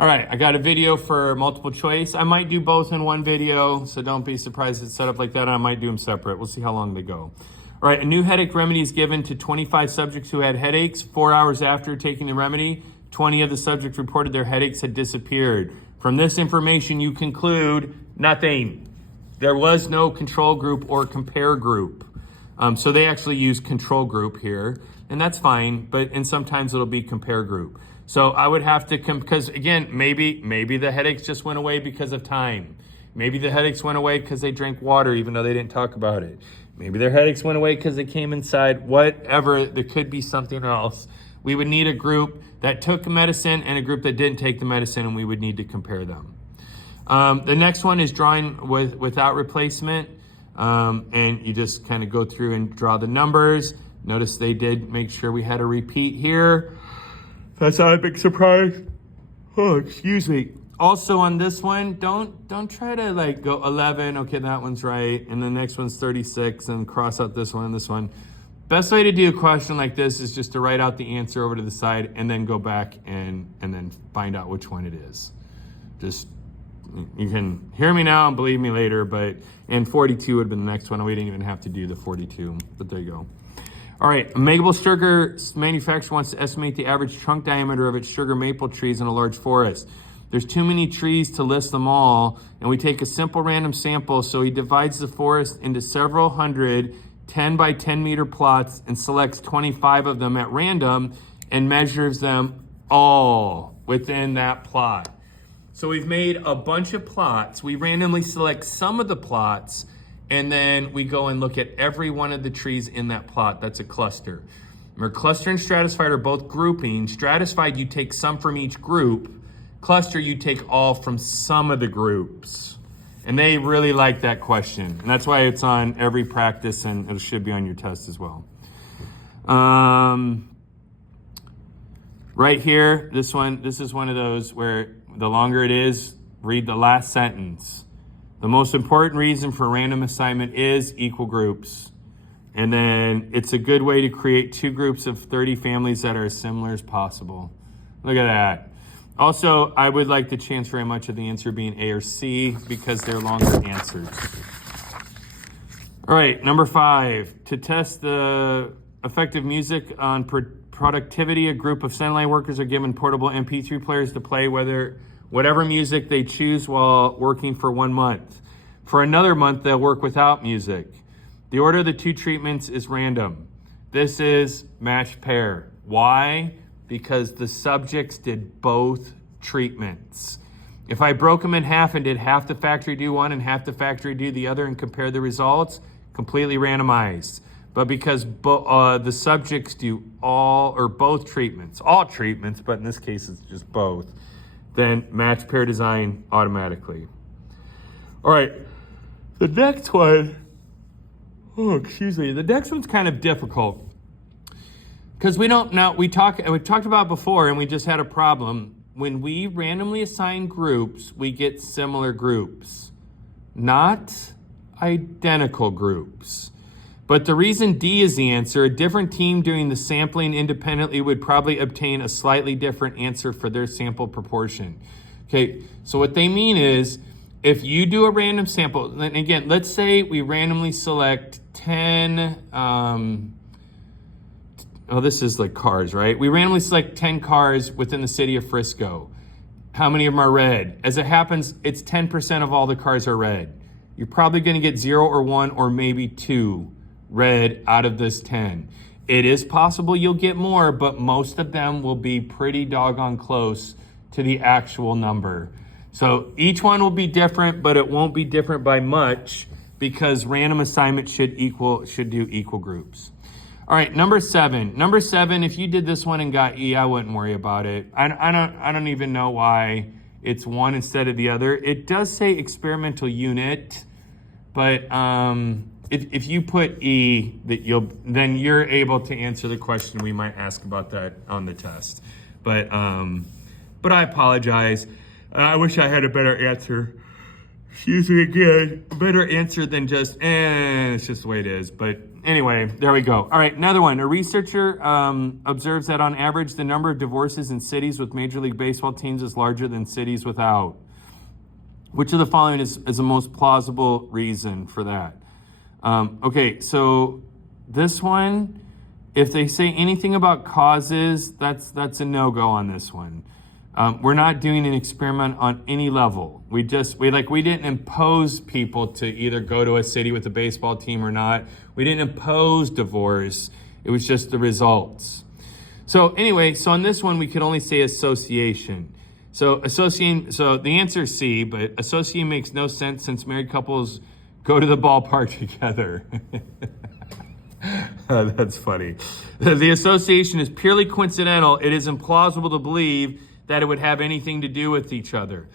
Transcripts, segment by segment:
All right, I got a video for multiple choice. I might do both in one video, so don't be surprised it's set up like that. I might do them separate. We'll see how long they go. All right, a new headache remedy is given to 25 subjects who had headaches. 4 hours after taking the remedy, 20 of the subjects reported their headaches had disappeared. From this information, you conclude nothing. There was no control group or compare group. So they actually use control group here, and that's fine, and sometimes it'll be compare group. So I would have to, because again, maybe the headaches just went away because of time. Maybe the headaches went away because they drank water, even though they didn't talk about it. Maybe their headaches went away because they came inside, whatever, there could be something else. We would need a group that took medicine and a group that didn't take the medicine, and we would need to compare them. The next one is drawing without replacement, and you just kind of go through and draw the numbers. Notice they did make sure we had a repeat here. That's not a big surprise. Oh, excuse me. Also on this one, don't try to like go 11, okay, that one's right, and the next one's 36, and cross out this one and this one. Best way to do a question like this is just to write out the answer over to the side and then go back and then find out which one it is. Just, you can hear me now and believe me later, and 42 would have been the next one. We didn't even have to do the 42, but there you go. All right, a maple sugar manufacturer wants to estimate the average trunk diameter of its sugar maple trees in a large forest. There's too many trees to list them all, and we take a simple random sample, so he divides the forest into several hundred 10 by 10 meter plots and selects 25 of them at random and measures them all within that plot. So we've made a bunch of plots. We randomly select some of the plots, and then we go and look at every one of the trees in that plot. That's a cluster. Remember, cluster and stratified are both grouping. Stratified, you take some from each group. Cluster, you take all from some of the groups. And they really like that question. And that's why it's on every practice, and it should be on your test as well. Right here, this is one of those where the longer it is, read the last sentence. The most important reason for random assignment is equal groups. And then it's a good way to create 2 groups of 30 families that are as similar as possible. Look at that. Also, I would like the chance very much of the answer being A or C because they're longer answers. All right, number 5. To test the effective music on productivity, a group of Centerline workers are given portable MP3 players to play whatever music they choose while working for 1 month. For another month, they'll work without music. The order of the 2 treatments is random. This is matched pair. Why? Because the subjects did both treatments. If I broke them in half and did half the factory do one and half the factory do the other and compare the results, completely randomized. But because the subjects do all or both treatments, all treatments, but in this case it's just both, then match pair design automatically. All right, the next one, the next one's kind of difficult. Because we've talked about before, and we just had a problem. When we randomly assign groups, we get similar groups, not identical groups. But the reason D is the answer, a different team doing the sampling independently would probably obtain a slightly different answer for their sample proportion. Okay, so what they mean is, if you do a random sample, and again, let's say we randomly select 10, this is like cars, right? We randomly select 10 cars within the city of Frisco. How many of them are red? As it happens, it's 10% of all the cars are red. You're probably gonna get 0 or 1 or maybe 2 red out of this 10. It is possible you'll get more, but most of them will be pretty doggone close to the actual number. So each one will be different, but it won't be different by much because random assignment should do equal groups. All right, number 7. Number 7, if you did this one and got E, I wouldn't worry about it. I don't even know why it's one instead of the other. It does say experimental unit, but if you put E, then you're able to answer the question we might ask about that on the test. But I apologize. I wish I had a better answer. Excuse me again. A better answer than just, it's just the way it is. But Anyway, there we go. All right, another one. A researcher observes that on average, the number of divorces in cities with Major League Baseball teams is larger than cities without. Which of the following is the most plausible reason for that? Okay, so this one, if they say anything about causes, that's a no-go on this one. We're not doing an experiment on any level. We didn't impose people to either go to a city with a baseball team or not. We didn't impose divorce. It was just the results. So anyway, so on this one, we could only say association. So the answer is C, but associating makes no sense since married couples go to the ballpark together. That's funny. The association is purely coincidental. It is implausible to believe that it would have anything to do with each other.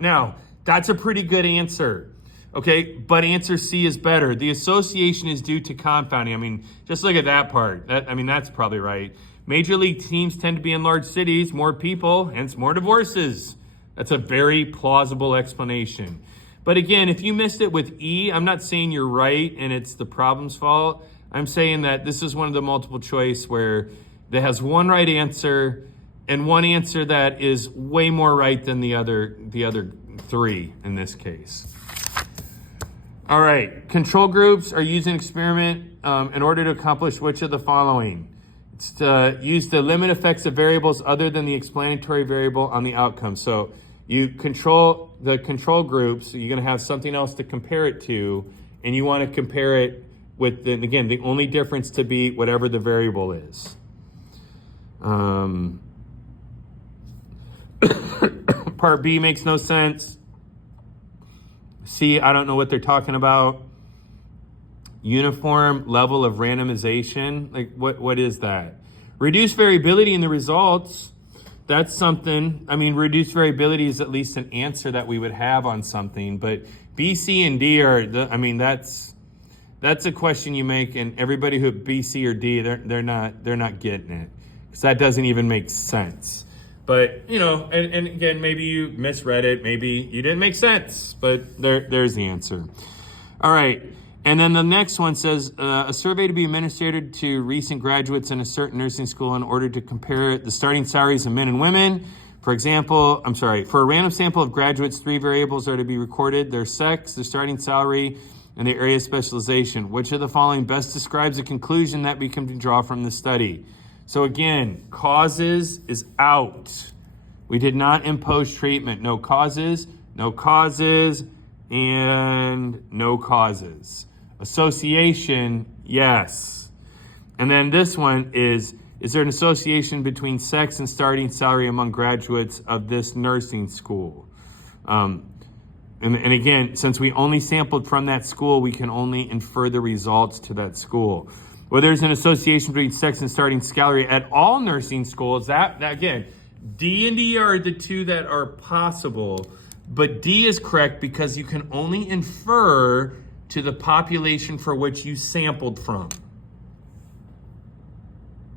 Now, that's a pretty good answer, okay? But answer C is better. The association is due to confounding. I mean, just look at that part. That's probably right. Major league teams tend to be in large cities, more people, hence more divorces. That's a very plausible explanation. But again, if you missed it with E, I'm not saying you're right and it's the problem's fault. I'm saying that this is one of the multiple choice where it has one right answer and one answer that is way more right than the other three in this case. All right, control groups are used in experiment in order to accomplish which of the following? It's to use the limit effects of variables other than the explanatory variable on the outcome. So you control the control groups, so you're gonna have something else to compare it to, and you wanna compare it with, the only difference to be whatever the variable is. Part B makes no sense. C, I don't know what they're talking about. Uniform level of randomization, like what is that? Reduced variability in the results, that's something. I mean, reduced variability is at least an answer that we would have on something, but B, C, and D are, that's a question you make, and everybody who B, C, or D, they're not getting it, because that doesn't even make sense. But, and again, maybe you misread it, maybe you didn't make sense, but there's the answer. All right, and then the next one says, a survey to be administered to recent graduates in a certain nursing school in order to compare the starting salaries of men and women. For a random sample of graduates, 3 variables are to be recorded: their sex, their starting salary, and their area of specialization. Which of the following best describes the conclusion that we can draw from the study? So again, causes is out. We did not impose treatment. No causes, and no causes. Association, yes. And then this one is there an association between sex and starting salary among graduates of this nursing school? And again, since we only sampled from that school, we can only infer the results to that school. Well, there's an association between sex and starting salary at all nursing schools. That again, D and E are the two that are possible, but D is correct because you can only infer to the population for which you sampled from.